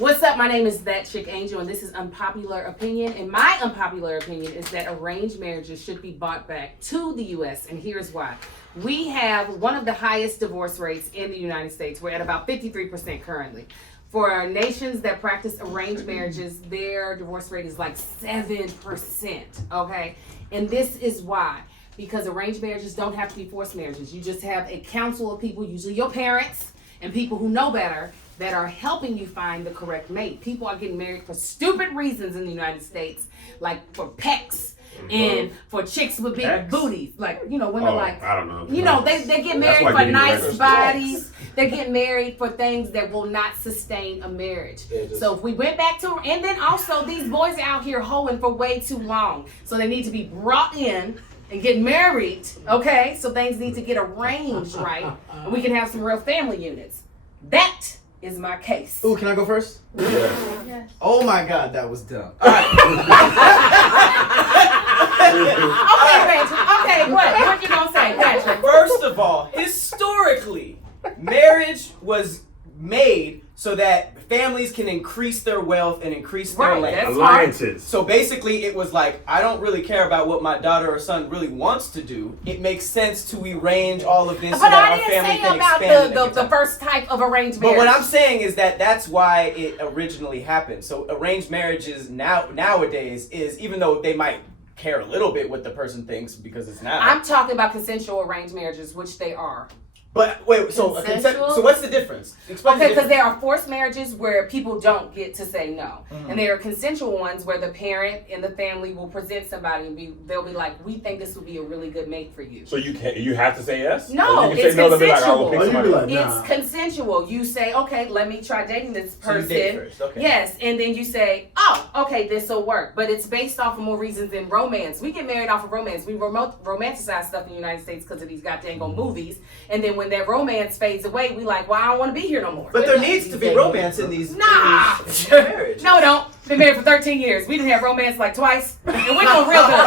What's up? My name is That Chick Angel, and this is Unpopular Opinion. And my unpopular opinion is that arranged marriages should be brought back to the U.S., and here's why. We have one of the highest divorce rates in the United States. We're at about 53% currently. For nations that practice arranged marriages, their divorce rate is like 7%, okay? And this is why. Because arranged marriages don't have to be forced marriages. You just have a council of people, usually your parents, and people who know better, that are helping you find the correct mate. People are getting married for stupid reasons in the United States, like for pecs and for chicks with big booties. Like, you know, women I don't know. You know, they get married for nice bodies. They get married for things that will not sustain a marriage. So if we went back to, and then also these boys are out here hoeing for way too long. So they need to be brought in and get married, okay? So things need to get arranged right. And we can have some real family units. That is my case. Ooh, can I go first? Yeah. Oh my God, that was dumb. All right. Okay, Patrick. Okay, what you gonna say, Patrick? First of all, historically, marriage was made so that families can increase their wealth and increase their land. Alliances. So basically, it was like, I don't really care about what my daughter or son really wants to do. It makes sense to arrange all of this so that our family can expand. But I didn't say about the first type of arranged marriage. But what I'm saying is that that's why it originally happened. So arranged marriages nowadays is, even though they might care a little bit what the person thinks because it's now. I'm talking about consensual arranged marriages, which they are. But wait, so so what's the difference? Explain okay, because there are forced marriages where people don't get to say no, and there are consensual ones where the parent and the family will present somebody and they'll be like, "We think this would be a really good mate for you." So you have to say yes? No, you can it's say no, consensual. Like, like, nah. It's consensual. You say, "Okay, let me try dating this person." So you date first, okay. Yes, and then you say, "Oh, okay, this will work." But it's based off of more reasons than romance. We get married off of romance. We romanticize stuff in the United States because of these goddamn movies, and then when that romance fades away, we like, well, I don't want to be here no more. But there needs to be romance in these marriages. No, don't. Been married for 13 years. We didn't have romance like twice, and we're doing real good.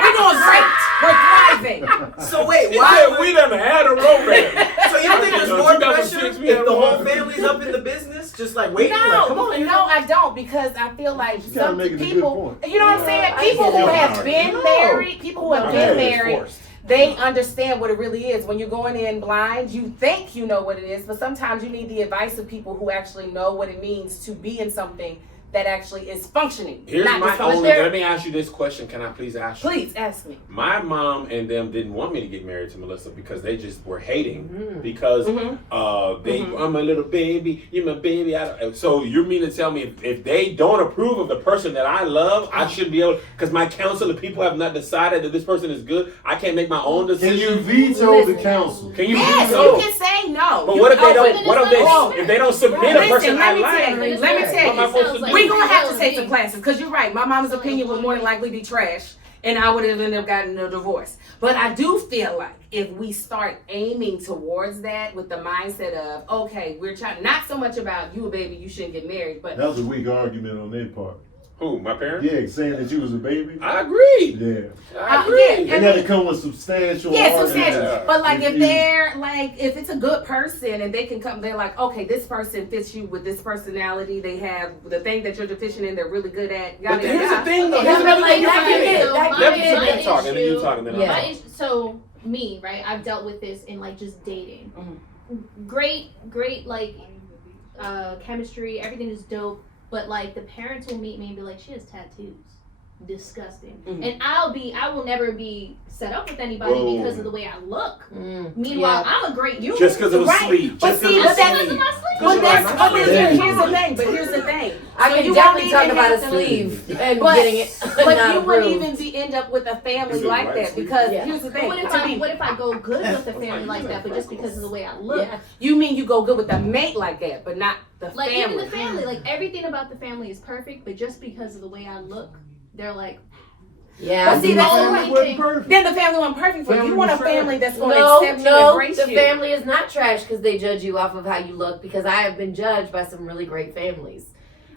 We're doing great. We're thriving. So wait, why? We done had a romance. So you don't think there's more pressure if the whole family's up in the business, just like waiting? No, come on, no, I don't, because I feel like some people, you know what I'm saying? Yeah, People who have been married, Forced. they understand what it really is. When you're going in blind, you think you know what it is, but sometimes you need the advice of people who actually know what it means to be in something that actually is functioning. Here's not my dysfunctional. only. Let me ask you this question. Can I please ask you? Please ask me. My mom and them didn't want me to get married to Melissa because they just were hating because I'm a little baby, you're my baby. So you mean to tell me if they don't approve of the person that I love, I should be able, because my council of people have not decided that this person is good, I can't make my own decision? Can you veto the council? Can you Yes, veto? you can say no. But what if they don't? What if they don't submit a person I Let me like? tell you. We're gonna have to take some classes, because you're right. My mom's opinion would more than likely be trash, and I would have ended up getting a divorce. But I do feel like if we start aiming towards that with the mindset of, okay, we're trying, not so much about you a baby, you shouldn't get married, but That was a weak argument on their part. Who? My parents? Yeah, saying that you was a baby. I agree. Yeah. I agree. They got to come with substantial arguments. Yeah. But like if they're like, if it's a good person and they can come, they're like, okay, this person fits you with this personality. They have the thing that you're deficient in. They're really good at. But here's the thing, though. So me, right? I've dealt with this in like just dating. Great, like chemistry. Everything is dope. But like the parents will meet me and be like, she has tattoos. Disgusting. And I will never be set up with anybody because of the way I look. Meanwhile, I'm a great you. Just because it was sleep. But see, here's the thing. I can definitely talk about a sleeve and getting it. But you wouldn't even end up with a family like that, because here's the thing. What if I go good with a family like that, but just because of the way I look? You mean you go good with a mate like that, but not the like family? Even the family, like everything about the family is perfect, but just because of the way I look, they're like, but see, that's then the family wasn't perfect for you. You want a family that's going to accept you and embrace you. The family is not trash because they judge you off of how you look, because I have been judged by some really great families.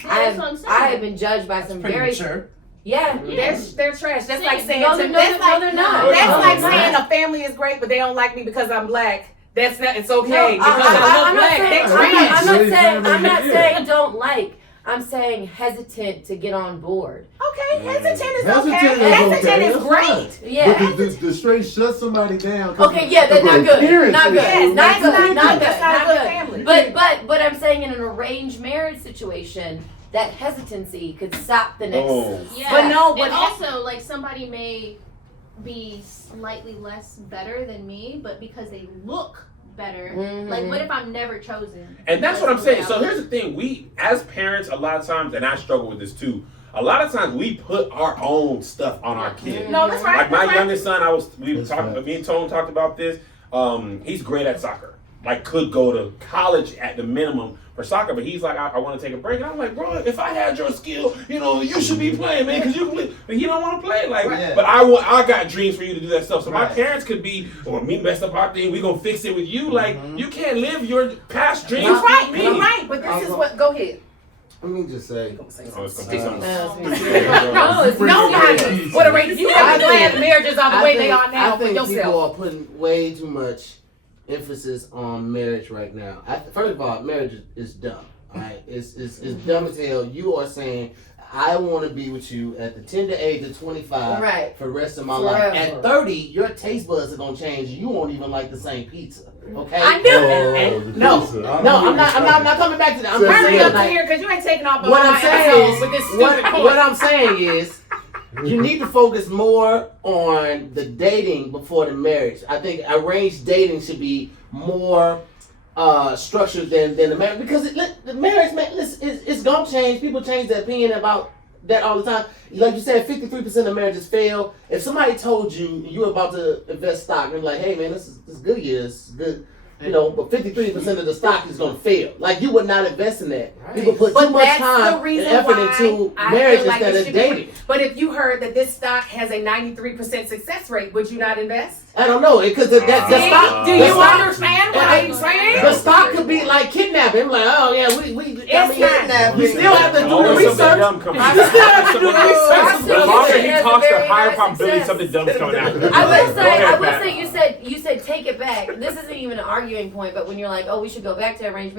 I have been judged by some very mature. Yeah, they're trash. That's like saying they're not. That's like saying a family is great, but they don't like me because I'm black. That's not. It's okay. No, because they look black. They trans. I'm not saying don't like. I'm saying hesitant to get on board. Okay, hesitant is Hesitant okay. is Hesitant okay, is that's great. Yeah. But the straight shut somebody down. 'Cause Okay, yeah, that's not good. appearance Not good. is- Not good. That's Not good. That's not a Not good good. family. But I'm saying in an arranged marriage situation, that hesitancy could stop the next. Oh. Yeah. But no, but and also like somebody may be slightly less better than me, but because they look better. Mhm. Like, what if I'm never chosen? And that's what I'm Because of the way saying. I So look? here's the thing: we, as parents, a lot of times, and I struggle with this too. A lot of times, we put our own stuff on our kids. no, that's right. Like my that's right. youngest son, me and Tone talked about this. He's great at soccer. Like could go to college at the minimum for soccer, but he's like, I want to take a break. And I'm like, bro, if I had your skill, you should be playing, man, because you can play. But he don't want to play. Like, Right. but I got dreams for you to do that stuff. So my Right. parents could be, or me mess up our thing, we gonna fix it with you. Like, you can't live your past dreams. You're right. with me. You're right. But this is what. Go ahead. Let me just say. Oh, it's gonna be something. No, it's nobody. What a rate. You have glad marriages are the way they are now I for think people yourself. are putting way too much emphasis on marriage right now. First of all, marriage is dumb. All right, it's dumb as hell. You are saying I want to be with you at the tender age of 25 Right. for the rest of my Forever. life. At 30, your taste buds are gonna change. You won't even like the same pizza. Okay. I knew Oh, No, the pizza. I'm not coming back to that. I'm So- just Hurry saying, up like, here because you ain't taking off on what my I'm saying episode is, with this stupid point. what I'm saying is, you need to focus more on the dating before the marriage. I think arranged dating should be more structured than the marriage, because the marriage, man, it's gonna change. People change their opinion about that all the time. Like you said, 53% of marriages fail. If somebody told you you're about to invest stock and you're like, hey man, this is good year, this is good. But 53% of the stock is going to fail. Like, you would not invest in that. Right. People put But too much that's the time and reason effort why into I marriage feel like instead it of should be- dating. But if you heard that this stock has a 93% success rate, would you not invest? I don't know, because the stock. Do the you stock- understand what I'm saying? The stock could be like kidnapping. Like, oh yeah, It's not. you still have to do the Always something research. dumb coming You out. still have to do the research. The longer he Has a talks, the very higher high probability success. something dumb's coming out. I will say you said take it back. This isn't even an arguing point, but when you're like, oh, we should go back to arranged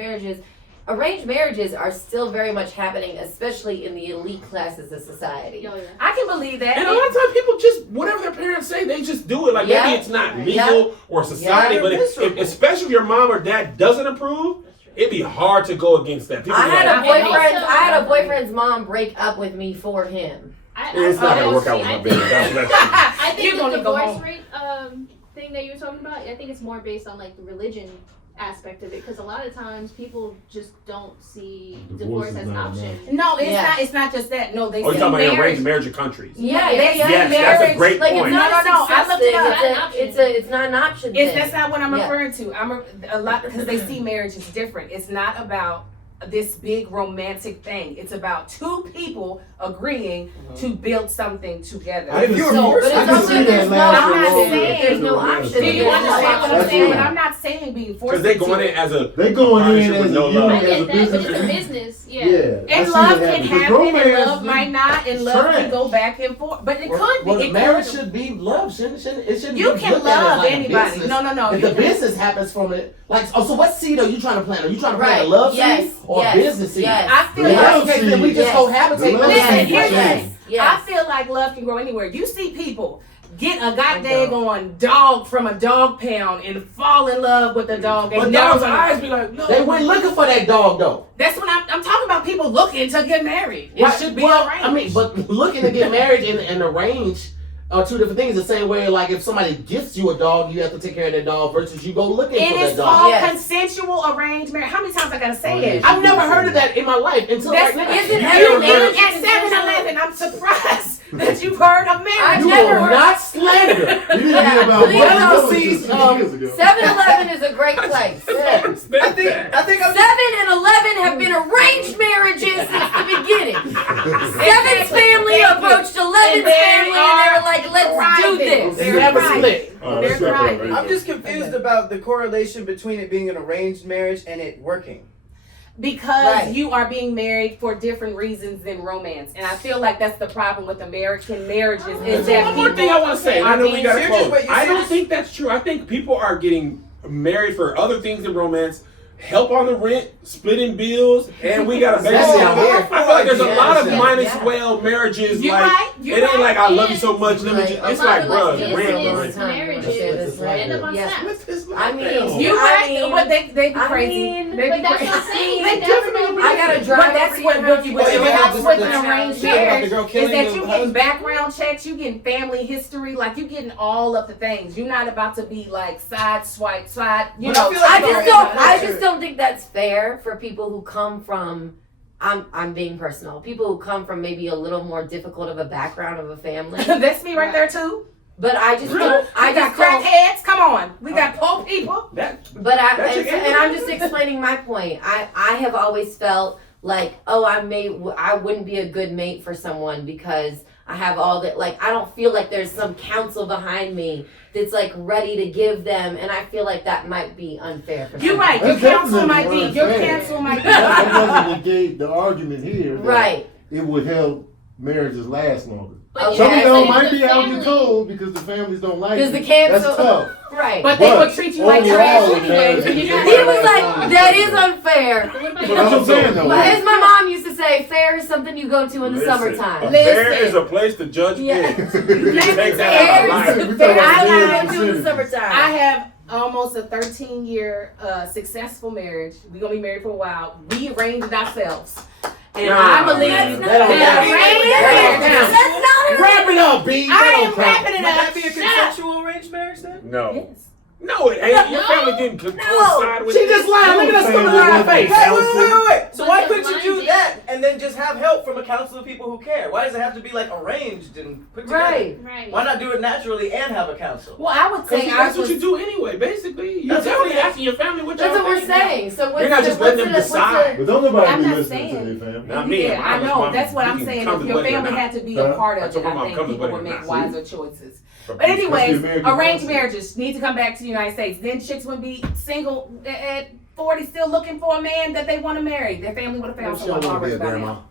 marriages are still very much happening, especially in the elite classes of society. Yo, yeah. I can believe that. And a lot of times people just, whatever their parents say, they just do it. Like Yeah. maybe it's not legal Yeah. or society, Yeah. but especially if your mom or dad doesn't approve, it'd be hard to go against that. People I be had like, I had a boyfriend's mom break up with me for him. it's not gonna work out with my baby. I think You're the gonna go divorce home. rate thing that you were talking about, I think it's more based on like the religion aspect of it, because a lot of times people just don't see Divorce divorce is as an not option. No, it's Yeah. not. It's not just that. No, they Oh, you're see talking about marriage. arranged marriage of countries. Yeah, They see Yes, that's a marriage. great Like point. it's not No, a success I looked it thing. up. It's not an option thing. That's not what I'm Yeah. referring to. A lot because they see marriage as different. It's not about this big romantic thing. It's about two people agreeing to build something together. I can you were see- But it's I can also see there's that no last I'm not year saying there's no over option. Do you Yeah. understand what I'm That's saying? right. I'm not saying being forced Because they into going it. in as a They going in partnership as with a no unit, love. I as a get that, but business. it's a business. Yeah. Yeah. I And see love that can because happen, and romance love might not, and is love can trash. go back and forth. But it could be. Well, It marriage could. should be love. Shouldn't it shouldn't You be can looked at as love like a anybody. business. No. If You the can- business happens from it, like, so what seed are you trying to plant? Are you trying to plant Right. a love Yes. seed or Yes. business seed? Yes. I feel In like that case, then we just Yes. cohabitate. The love Listen, seed here's the was thing. Yes. I feel like love can grow anywhere. You see people get a goddamn on dog from a dog pound and fall in love with the dog. But And never dogs' gonna- eyes be like, no. They went looking for that dog though. That's what I'm talking about. People looking to get married. It Right. should be Well, arranged. I mean, but looking to get married and arrange are two different things. The same way, like if somebody gifts you a dog, you have to take care of that dog versus you go looking it for is that dog. called Yes. consensual arranged marriage. How many times I gotta say Oh, it? yeah. I've never heard of that in my life until That's right now. Isn't You every never marriage At 7-Eleven, I'm surprised that you've heard of marriage. I've You never will heard- not slander. You didn't hear Yeah. about Believe what it or that not, was see, just 2 years ago. 7-Eleven is a great place. I think I'm 7 and 11 have been arranged marriages since the beginning. 7's family approached 11's And they family and they were like, let's do thriving. this. They They're never right. split. Oh, They're that's not thriving. right. I'm just confused about the correlation between it being an arranged marriage and it working. Because Right. you are being married for different reasons than romance. And I feel like that's the problem with American marriages is that One more thing I want to say. I know we got to You're just- close. but you're I don't just- think that's true. I think people are getting married for other things in romance. Help on the rent, splitting bills, and we got a baby. That's I down here. feel like there's a Yeah, lot of yeah, minus yeah. well marriages. You're like right, you're it ain't right. like I love you so much. Let me Right. just, A it's lot like, of, bro, like, the business rent. marriages Right. end up on Yeah. snaps. I mean, You're right, I mean, but they be I crazy. mean, They But be that's crazy. what I'm saying. They You never definitely know. be. I gotta drive But that's over what your what house. you Well, what you you have have this- with this- an arranged you talking about the marriage girl is killing that the you husband? getting background checks, you getting family history, like you getting all of the things. You're not about to be like side swipe, you But I know. feel like I just don't think that's fair for people who come from. I'm being personal. People who come from maybe a little more difficult of a background of a family. That's me right there too. But I just Really? don't. I I got just don't. crackheads. Come on, we got poor people. That But That's your and I'm just explaining my point. I have always felt like, oh, I wouldn't be a good mate for someone because I have all that. Like, I don't feel like there's some counsel behind me that's like ready to give them, and I feel like that might be unfair for. You're some right. Your That's counsel might definitely be. Your unfair. counsel might be. That doesn't negate the argument here. that Right. It would help marriages last longer. But Okay. Some yeah, of them but might if be the out in the family- cold because the families don't like Because it. the cancel. That's tough. Right. But they But would treat you like overall, trash it anyway. matters. You know? He was like, that is unfair. But what about But your that's what I'm saying though. But as my mom used to say, fair is something you go to in the Listen, summertime. a fair is a place to judge Yeah. pigs. You can take that out of life. We talking Fair about is marriage something you go to in the percentages. summertime. I have almost a 13-year successful marriage. We're gonna be married for a while. We arranged it ourselves. And Nah, I believe man. that arranged marriage. That's not Wrap it up, B. I That am don't count. wrapping it Would up. that be a Shut up. consensual arranged marriage then? No. Yes. No, it ain't. Your family didn't coincide with She it. just lied. Look at that stupid line face. Wait. So But why the couldn't you line do is- that and then just have help from a council of people who care? Why does it have to be like arranged and put together? Right. Right. Why not do it naturally and have a council? Well, I would Because say that's ours what you was. do anyway, basically. You're That's definitely what- asking your family what That's y'all what we're think. saying. So what's You're not the, just letting what's them the, what's decide. But don't nobody I'm be not listening saying- to their family. Not me. Yeah, I know. That's what I'm saying. If your family had to be a part Huh? of it, I think people would make wiser choices. But anyways, Especially American arranged culture. marriages need to come back to the United States. Then chicks would be single at 40, still looking for a man that they want to marry. Their family would have found She don't someone want to be already a by grandma. now.